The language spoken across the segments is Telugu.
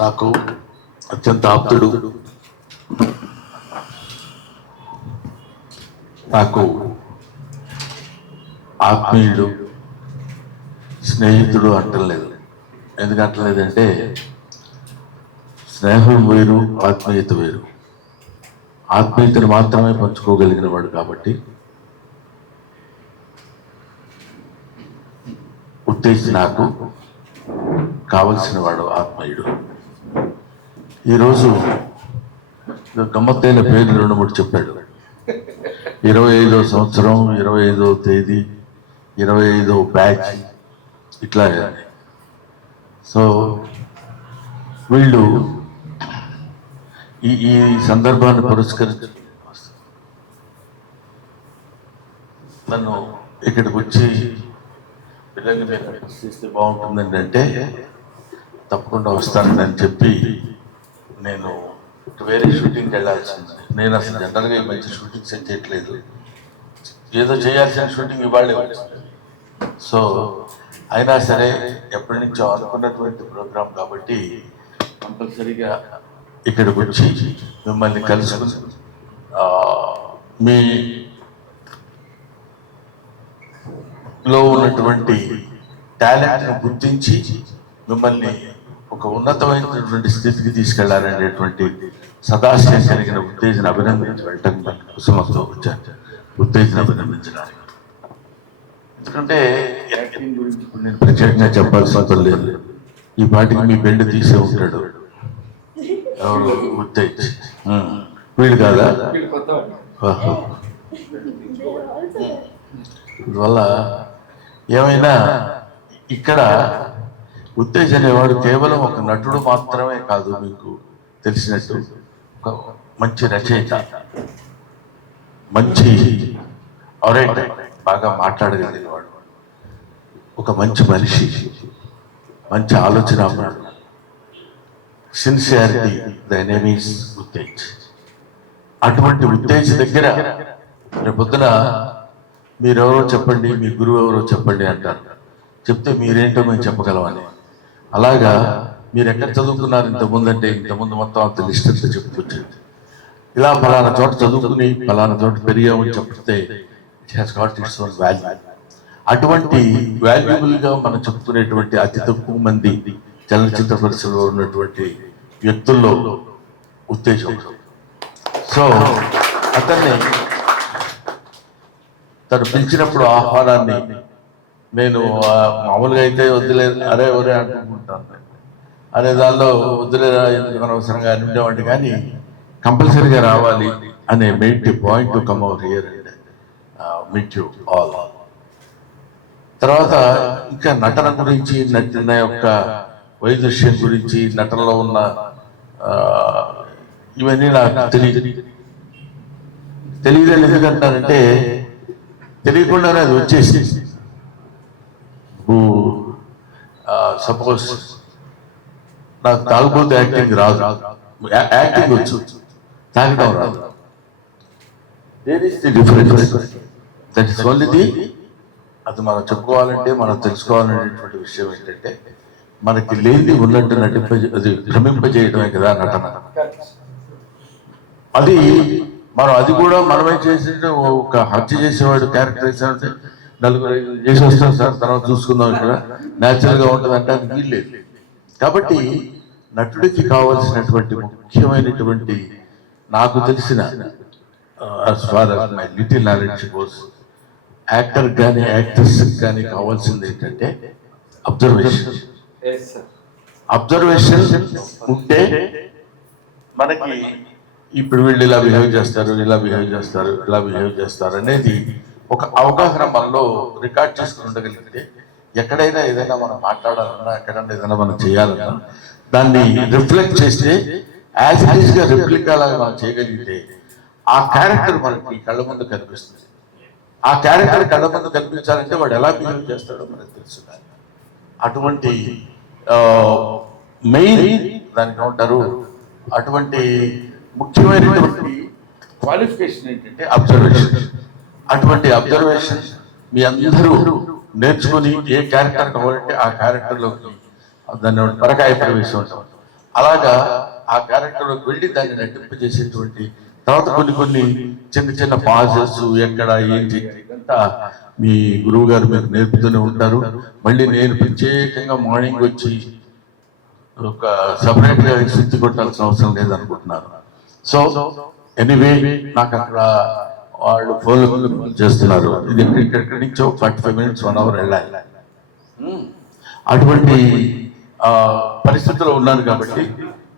నాకు అత్యంత ఆప్తుడు, నాకు ఆత్మీయుడు, స్నేహితుడు అంటలేదు. ఎందుకు అంటలేదంటే స్నేహం వేరు, ఆత్మీయత వేరు. ఆత్మీయతను మాత్రమే పంచుకోగలిగిన వాడు కాబట్టి ఉత్తేజ నాకు కావలసిన వాడు ఆత్మీయుడు. ఈరోజు గమ్మత్తైన పేర్లు 2-3 చెప్పాడు. 25వ సంవత్సరం, 25వ తేదీ, 25వ బ్యాచ్, ఇట్లా. సో వీళ్ళు ఈ సందర్భాన్ని పురస్కరించి నన్ను ఇక్కడికి వచ్చి పిల్లల్ని చేస్తే బాగుంటుందండి అంటే తప్పకుండా వస్తానని చెప్పి నేను వేరే షూటింగ్కి వెళ్ళాల్సింది. నేను అసలు జనరల్గా మంచి షూటింగ్స్ ఏం చేయట్లేదు, ఏదో చేయాల్సిన షూటింగ్ ఇవాళే వచ్చింది. సో అయినా సరే ఎప్పటి నుంచో అనుకున్నటువంటి ప్రోగ్రాం కాబట్టి కంపల్సరీగా ఇక్కడికి వచ్చి మిమ్మల్ని కలుసుకుని మీలో ఉన్నటువంటి టాలెంట్ను గుర్తించి మిమ్మల్ని ఒక ఉన్నతమైనటువంటి స్థితికి తీసుకెళ్లాలనేటువంటి సదాశయం కలిగిన ఉత్తేజన అభినందించి వెళ్ళటం కుసుమతో వచ్చాను. ఉత్తేజన అభినందించడానికి. ఎందుకంటే యాక్టింగ్ గురించి నేను ప్రత్యేకంగా చెప్పాల్సిన లేదు. ఈ పాటికి మీ బెండ్ తీసే ఉంటాడు. ఎవరు? ఉత్తేజ్. వీడు కాదా? వల్ల ఏమైనా ఇక్కడ ఉత్తేజ్ అనేవాడు కేవలం ఒక నటుడు మాత్రమే కాదు, మీకు తెలిసినట్టు ఒక మంచి రచయిత, మంచి ఆరేటర్, బాగా మాట్లాడగలిగినవాడు, ఒక మంచి మనిషి, మంచి ఆలోచన, sincerity. The name is Uttej. అటువంటి ఉత్తేజ్ దగ్గర రేపొద్దున మీరెవరో చెప్పండి, మీ గురువు ఎవరో చెప్పండి అంటారు. చెప్తే మీరేంటో మేము చెప్పగలమని. అలాగా మీరు ఎక్కడ చదువుకున్నారు ఇంతకుముందు అంటే ఇంతకుముందు మొత్తం అంత లిస్ట్ అంతా చెప్పుకొచ్చింది. ఇలా ఫలానా చోట చదువుకుని ఫలానా చోట పెరిగామని చెప్తే it has got its own value. అటువంటి వాల్యుబుల్గా మనం చెప్పుకునేటువంటి అతి తక్కువ మంది చలనచిత్ర పరిశ్రమలో ఉన్నటువంటి వ్యక్తుల్లో ఉత్తేజం. సో అతన్ని తను పిలిచినప్పుడు ఆహ్వానాన్ని నేను మామూలుగా అయితే వద్దులేదు, అరే ఒరే అనుకుంటాను అనే దానిలో వద్దులేరా ఎందుకు అనవసరంగా అని ఉండేవాడిని. కానీ కంపల్సరీగా రావాలి అనే main point to come out here and meet you all. తర్వాత ఇంకా నటన గురించి, నటన యొక్క వైదుష్యం గురించి, నటనలో ఉన్న ఇవన్నీ నాకు తెలియదని ఎందుకంటానంటే తెలియకుండానే అది వచ్చేసి. సపోజ్ నాకు తాగుబోతే యాక్టింగ్ రాదు, యాక్టింగ్ వచ్చు, తాగడం రాదు. There is the difference. That is only the. అది మనం చెప్పుకోవాలంటే మనం తెలుసుకోవాలనేటువంటి విషయం ఏంటంటే మనకి లేని ఉన్నట్టు అది భ్రమింపజేయడమే కదా నటన. అది మనం అది కూడా మనమే చేసి ఒక హత్య చేసేవాడు క్యారెక్టర్ వేసామంటే నలుగురు చేసి వస్తాం సార్ తర్వాత చూసుకుందాం ఇక్కడ న్యాచురల్గా ఉంటుంది అంటే అది వీల్లేదు. కాబట్టి నటుడికి కావాల్సినటువంటి ముఖ్యమైనటువంటి నాకు తెలిసిన as far as my little knowledge goes, actor కానీ యాక్ట్రెస్ కానీ కావాల్సింది ఏంటంటే అబ్జర్వేషన్. అబ్జర్వేషన్ ఉంటే మనకి ఇప్పుడు వీళ్ళు ఇలా బిహేవ్ చేస్తారు, ఇలా బిహేవ్ చేస్తారు, ఇలా బిహేవ్ చేస్తారు అనేది ఒక అవగాహన మనలో రికార్డ్ చేసుకుని ఉండగలిగితే ఎక్కడైనా ఏదైనా మనం మాట్లాడాలన్నా, ఎక్కడైనా ఏదైనా మనం చేయాలన్నా దాన్ని రిఫ్లెక్ట్ చేస్తే యాజ్ ఇట్ ఈస్గా రిప్లికా లాగా మనం చేయగలిగితే ఆ క్యారెక్టర్ మనకి కళ్ళ ముందు కనిపిస్తుంది. ఆ క్యారెక్టర్ కళ్ళ ముందు కనిపించాలంటే వాడు ఎలా బిహేవ్ చేస్తాడో మనకు తెలుసు. అటువంటి మెయిన్ దానికి ఉంటారు. అటువంటి ముఖ్యమైనటువంటి క్వాలిఫికేషన్ ఏంటంటే అబ్జర్వేషన్. అటువంటి అబ్జర్వేషన్ మీ అందరూ నేర్చుకుని ఏ క్యారెక్టర్ కావాలంటే ఆ క్యారెక్టర్లోకి దాన్ని పరకాయ ప్రవేశం అలాగా ఆ క్యారెక్టర్లోకి వెళ్ళి దాన్ని నటింప చేసేటువంటి తర్వాత కొన్ని చిన్న చిన్న పాజెస్ ఎక్కడ ఏంటి ఇదంతా మీ గురువు గారు మీకు నేర్పుతూనే ఉంటారు. మళ్ళీ నేను ప్రత్యేకంగా మార్నింగ్ వచ్చి ఒక సపరేట్ గా శుద్ధి కొట్టాల్సిన అవసరం లేదనుకుంటున్నాను. సో ఎనీవే నాకు అక్కడ వాళ్ళు ఫోన్ చేస్తున్నారు, ఇది ఎక్కడి నుంచో 45 minutes 1 hour వెళ్ళాలి. అటువంటి పరిస్థితిలో ఉన్నాను కాబట్టి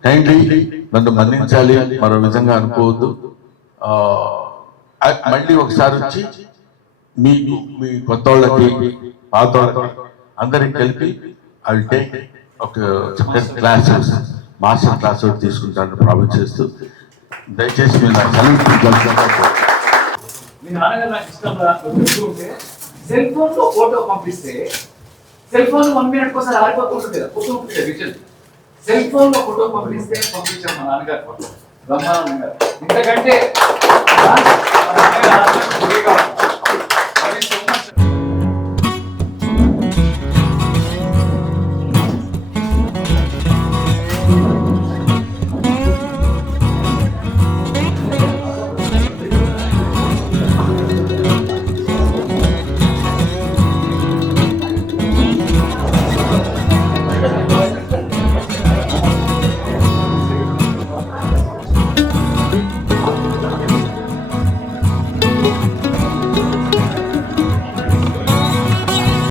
కైండ్లీ నన్ను మన్నించాలి, మరో విధంగా అనుకోవద్దు. మళ్ళీ ఒకసారి వచ్చి మీకు మీ కొత్త వాళ్ళకి పాత వాళ్ళకి అందరికి కలిపి ఐ విల్ టేక్ ఒక చక్కటి క్లాసెస్ మాస్టర్ క్లాస్ ఒకటి తీసుకుంటాను ప్రామిస్ చేస్తూ, దయచేసి మీరు నాకు మీ నాన్నగారు నాకు ఇష్టం ఉంటే సెల్ ఫోన్ లో ఫోటో పంపిస్తే సెల్ ఫోన్ 1 minute కోసం ఆరిపోతుంటుంది కదా, ఫోటో ఉంటుంది విజన్. సెల్ ఫోన్ లో ఫోటో పంపించాం మా నాన్నగారు ఫోటో బ్రహ్మానందం గారు. ఇంతకంటే